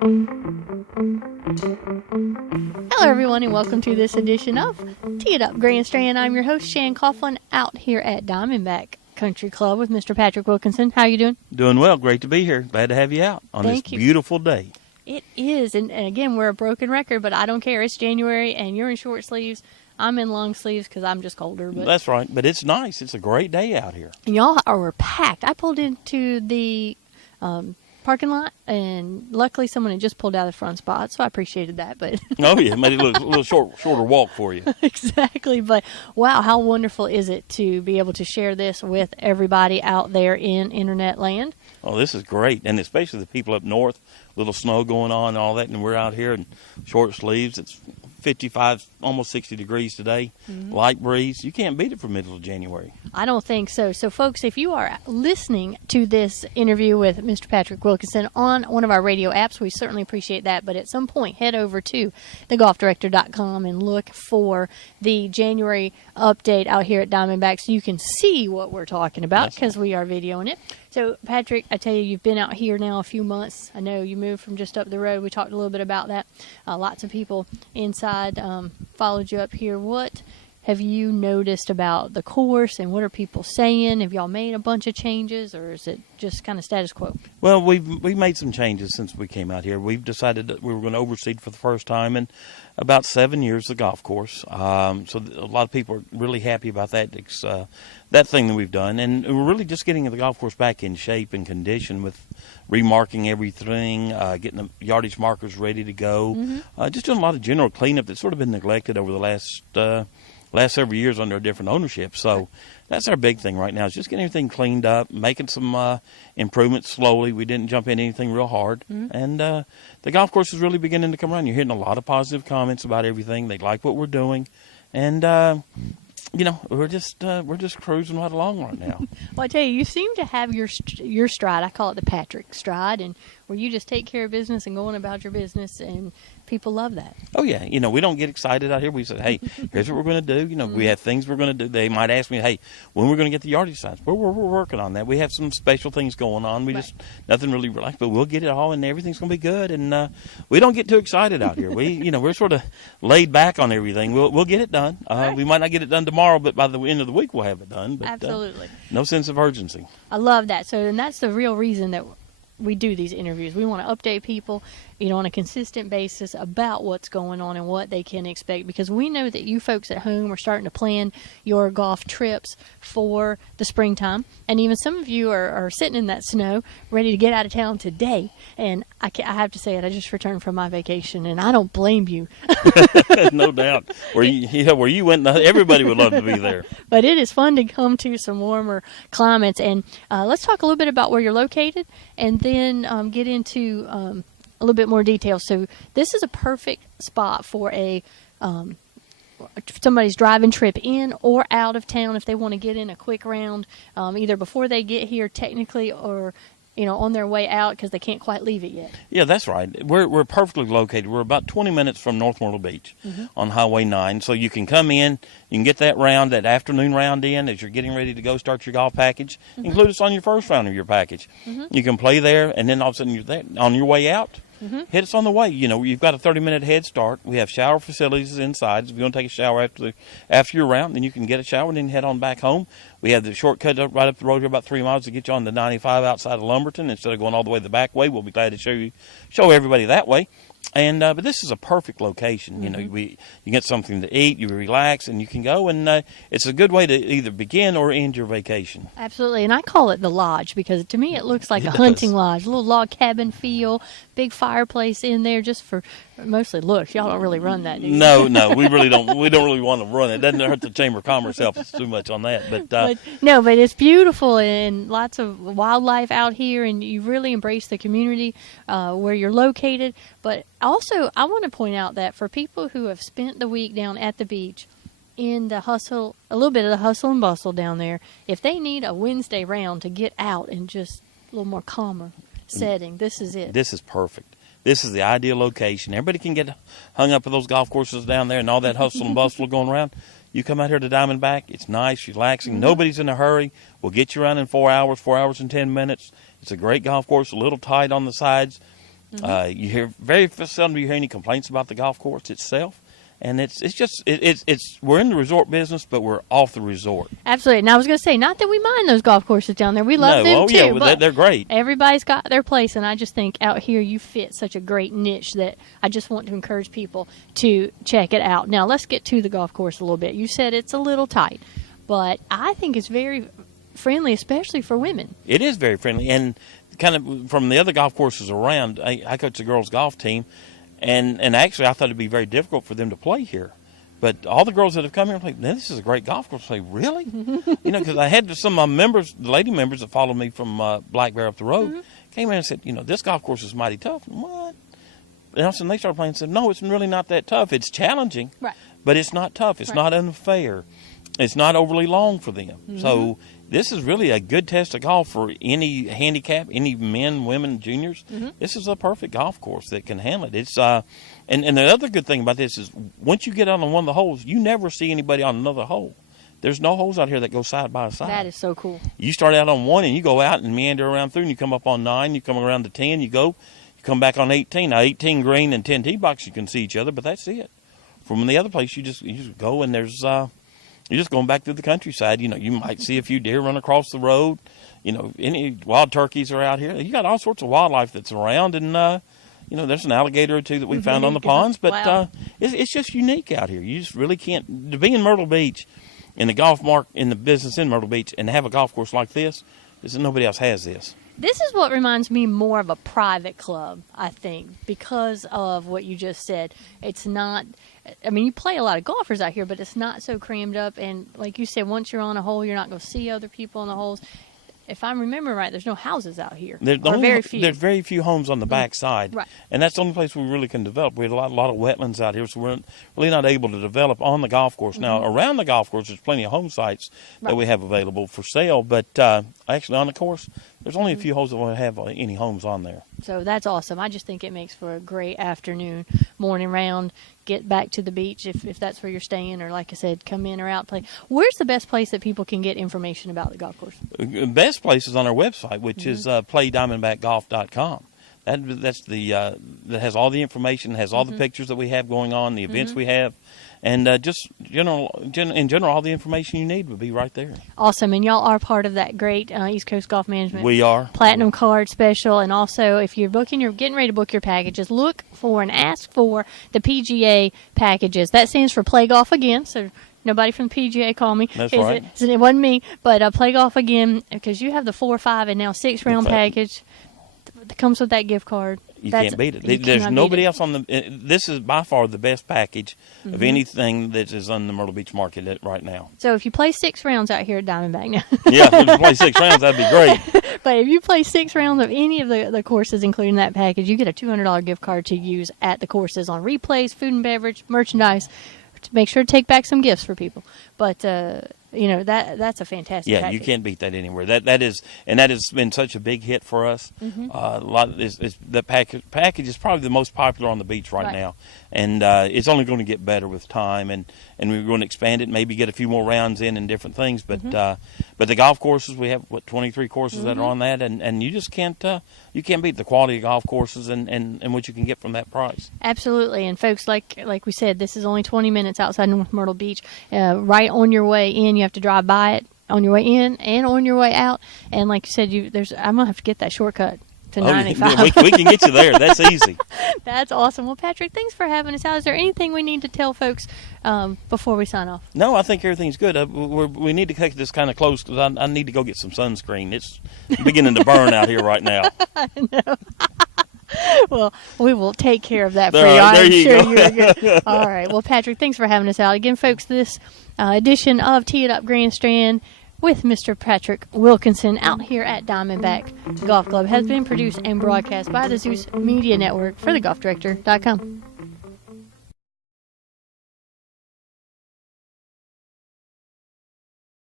Hello, everyone, and welcome to this edition of Tee It Up Grand Strand. I'm your host, Shan Coughlin, out here at Diamondback Country Club with Mr. Patrick Wilkinson. How are you doing? Doing well. Great to be here. Glad to have you out on this beautiful day. It is, and again, we're a broken record, but I don't care. It's January, and you're in short sleeves. I'm in long sleeves because I'm just colder. But that's right, but it's nice. It's a great day out here. And y'all are packed. I pulled into the parking lot, and luckily someone had just pulled out of the front spot, so I appreciated that. But oh yeah, made it look a little shorter walk for you. Exactly. But wow, how wonderful is it to be able to share this with everybody out there in internet land? Oh, this is great, and especially the people up north. Little snow going on and all that, and we're out here in short sleeves. It's 55, almost 60 degrees today. Light breeze. You can't beat it for middle of January. I don't think so. So, folks, if you are listening to this interview with Mr. Patrick Wilkinson on one of our radio apps, we certainly appreciate that. But at some point, head over to thegolfdirector.com and look for the January update out here at Diamondback so you can see what we're talking about, because we are videoing it. So, Patrick, I tell you, you've been out here now a few months. I know you moved from just up the road. We talked a little bit about that. Lots of people inside followed you up here. What have you noticed about the course, and what are people saying? Have y'all made a bunch of changes, or is it just kind of status quo? Well, we've made some changes since we came out here. We've decided that we were going to overseed for the first time in about 7 years the golf course. So a lot of people are really happy about that. It's that thing that we've done, and we're really just getting the golf course back in shape and condition with remarking everything, getting the yardage markers ready to go, just doing a lot of general cleanup that's sort of been neglected over the last several years under a different ownership. So that's our big thing right now, is just getting everything cleaned up, making some improvements slowly. We didn't jump into anything real hard. And the golf course is really beginning to come around. You're hearing a lot of positive comments about everything. They like what we're doing. And you know, we're just cruising right along right now. Well, I tell you, you seem to have your stride. I call it the Patrick stride, and where you just take care of business and go on about your business, and people love that. Oh, yeah. You know, we don't get excited out here. We say, hey, here's what we're going to do. You know, we have things we're going to do. They might ask me, hey, when we're going to get the yardage signs. We're working on that. We have some special things going on. We just, nothing really relaxed, but we'll get it all, and everything's going to be good. And we don't get too excited out here. We're sort of laid back on everything. We'll get it done. We might not get it done tomorrow, but by the end of the week, we'll have it done. But, absolutely. No sense of urgency. I love that. So, and that's the real reason that we do these interviews. We want to update people, on a consistent basis about what's going on and what they can expect, because we know that you folks at home are starting to plan your golf trips for the springtime, and even some of you are sitting in that snow ready to get out of town today. And I have to say it, I just returned from my vacation, and I don't blame you. No doubt. Where you went, everybody would love to be there. But it is fun to come to some warmer climates. And let's talk a little bit about where you're located, and then get into a little bit more detail. So this is a perfect spot for somebody's driving trip in or out of town if they want to get in a quick round, either before they get here technically, or on their way out because they can't quite leave it yet. Yeah, that's right. We're perfectly located. We're about 20 minutes from North Myrtle Beach on Highway 9. So you can come in, you can get that afternoon round in as you're getting ready to go start your golf package. Include us on your first round of your package. You can play there, and then all of a sudden you're there. On your way out, hit us on the way. You've got a 30-minute head start. We have shower facilities inside. So if you want to take a shower after your round, then you can get a shower and then head on back home. We have the shortcut right up the road here, about 3 miles, to get you on the 95 outside of Lumberton instead of going all the way the back way. We'll be glad to show everybody that way. And but this is a perfect location. You get something to eat, you relax, and you can go. And it's a good way to either begin or end your vacation. Absolutely, and I call it the lodge because to me it looks like a hunting lodge, a little log cabin feel, big fireplace in there, just for mostly looks. Y'all don't really run that, do you? No, we really don't. We don't really want to run it. It doesn't hurt the Chamber of Commerce help us too much on that. But it's beautiful and lots of wildlife out here, and you really embrace the community where you're located. But also, I want to point out that for people who have spent the week down at the beach in the hustle, a little bit of the hustle and bustle down there, if they need a Wednesday round to get out and just a little more calmer setting, this is it. This is perfect. This is the ideal location. Everybody can get hung up with those golf courses down there and all that hustle and bustle going around. You come out here to Diamondback, it's nice, relaxing. Nobody's in a hurry. We'll get you around in 4 hours and 10 minutes. It's a great golf course, a little tight on the sides. You hear very seldom you hear any complaints about the golf course itself. And it's we're in the resort business, but we're off the resort. Absolutely. And I was going to say, not that we mind those golf courses down there. We love them too. Yeah, but they're great. Everybody's got their place, and I just think out here you fit such a great niche that I just want to encourage people to check it out. Now, let's get to the golf course a little bit. You said it's a little tight, but I think it's very friendly, especially for women. It is very friendly. And kind of from the other golf courses around, I coach a girls' golf team. And actually, I thought it'd be very difficult for them to play here. But all the girls that have come here are like, this is a great golf course. I say, really? Because I had some of my members, the lady members that followed me from Black Bear up the road, came in and said, this golf course is mighty tough. What? And all of a sudden they started playing and said, no, it's really not that tough. It's challenging, but it's not tough. It's not unfair. It's not overly long for them. So this is really a good test of golf for any handicap, any men, women, juniors. This is a perfect golf course that can handle it. It's and the other good thing about this is once you get out on one of the holes, you never see anybody on another hole. There's no holes out here that go side by side. That is so cool. You start out on 1 and you go out and meander around through and you come up on 9, you come around to 10, you come back on 18. Now 18 green and 10 tee box you can see each other, but that's it. From the other place you just go and there's you're just going back through the countryside. You might see a few deer run across the road. Any wild turkeys are out here. You got all sorts of wildlife that's around, and there's an alligator or two that we found on the ponds. But it's just unique out here. You just really can't to be in Myrtle Beach, in the business in Myrtle Beach, and have a golf course like this. Nobody else has this. This is what reminds me more of a private club, I think, because of what you just said. It's not, you play a lot of golfers out here, but it's not so crammed up. And like you said, once you're on a hole, you're not going to see other people on the holes. If I'm remembering right, there's no houses out here. Very few. There's very few homes on the back side. Right. And that's the only place we really can develop. We have a lot of wetlands out here, so we're really not able to develop on the golf course. Now, around the golf course, there's plenty of home sites that we have available for sale, but actually on the course, there's only a few holes that will have any homes on there. So that's awesome. I just think it makes for a great afternoon, morning round. Get back to the beach if that's where you're staying, or like I said, come in or out play. Where's the best place that people can get information about the golf course? The best place is on our website, which is playdiamondbackgolf.com. That's that has all the information, has all the pictures that we have going on, the events we have, and just in general, all the information you need would be right there. Awesome, and y'all are part of that great East Coast Golf Management. We are Platinum Card Special, and also if you're getting ready to book your packages, look for and ask for the PGA packages. That stands for Play Golf Again. So nobody from the PGA call me. That's right. It wasn't me, but Play Golf Again, because you have the 4, 5, and now 6 round package. That comes with that gift card. You can't beat it. There's nobody else on the. This is by far the best package of anything that is on the Myrtle Beach market right now. So if you play 6 rounds out here at Diamondback now. Yeah, if you play 6 rounds, that'd be great. But if you play 6 rounds of any of the courses, including that package, you get a $200 gift card to use at the courses on replays, food and beverage, merchandise. To make sure to take back some gifts for people. But that's a fantastic package. You can't beat that anywhere. That has been such a big hit for us. The package is probably the most popular on the beach right now, and it's only going to get better with time. And we're going to expand it, maybe get a few more rounds in and different things. But the golf courses, we have 23 courses that are on that, and you just can't beat the quality of golf courses and what you can get from that price. Absolutely, and folks, like we said, this is only 20 minutes outside North Myrtle Beach. Right on your way in, you have to drive by it on your way in and on your way out. And like you said, I'm gonna have to get that shortcut to 95. We can get you there. That's easy. That's awesome. Well, Patrick, thanks for having us out. Is there anything we need to tell folks before we sign off? No, I think everything's good. We need to take this kind of close because I need to go get some sunscreen. It's beginning to burn out here right now. I know. Well, we will take care of that for you. I'm sure you're good. All right. Well, Patrick, thanks for having us out. Again, folks, this edition of Tee It Up Grand Strand with Mr. Patrick Wilkinson out here at Diamondback Golf Club has been produced and broadcast by the Zeus Media Network for thegolfdirector.com.